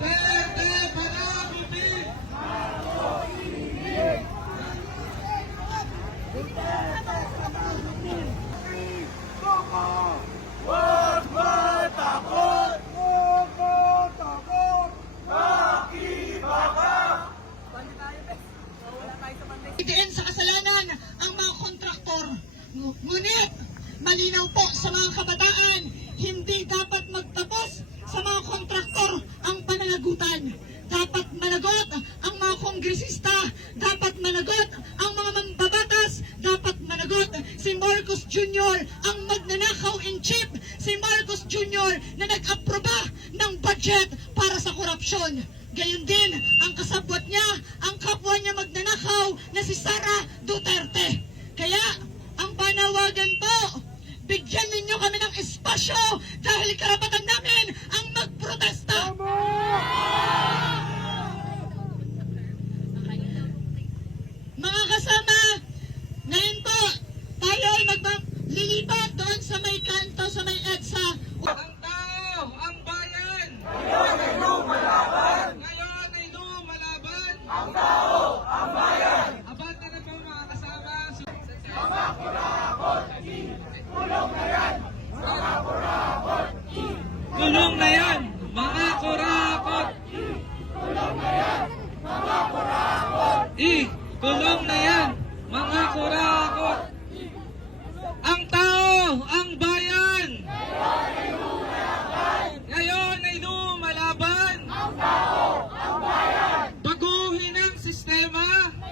Verde Panakupin! Huwag matakot! Huwag matakot! Makibaka! Itiin sa kasalanan ang mga kontraktor. Ngunit, malinaw po sa mga kabataan, hindi dapat magtapos sa mga kontraktor ang pananagutan. Dapat managot ang mga kongresista, dapat managot ang mga mambabatas, dapat managot si Marcos Jr., ang magnanakaw-in-chief, si Marcos Jr. na nag-aproba ng budget para sa korupsyon. Gayon din ang kasabwat niya, ang kapwa niya magnanakaw na si Sara Duterte. Kaya, ang panawagan po, bigyan ninyo kami ng espasyo dahil karapatan namin ang magprotesta. Mga kasama, ngayon po, tayo ay maglilipat doon sa may kanto, sa may EDSA. Ang tao, ang bayan! Ngayon ay lumalaban! Ngayon ay lumalaban! Ang tao, ang bayan! Abante na po mga kasama! Mga kurakot! Kulong na yan! Mga kurakot! Kulong na yan! Mga kurakot! Kulong na yan! Mga kurakot! Kulong na yan!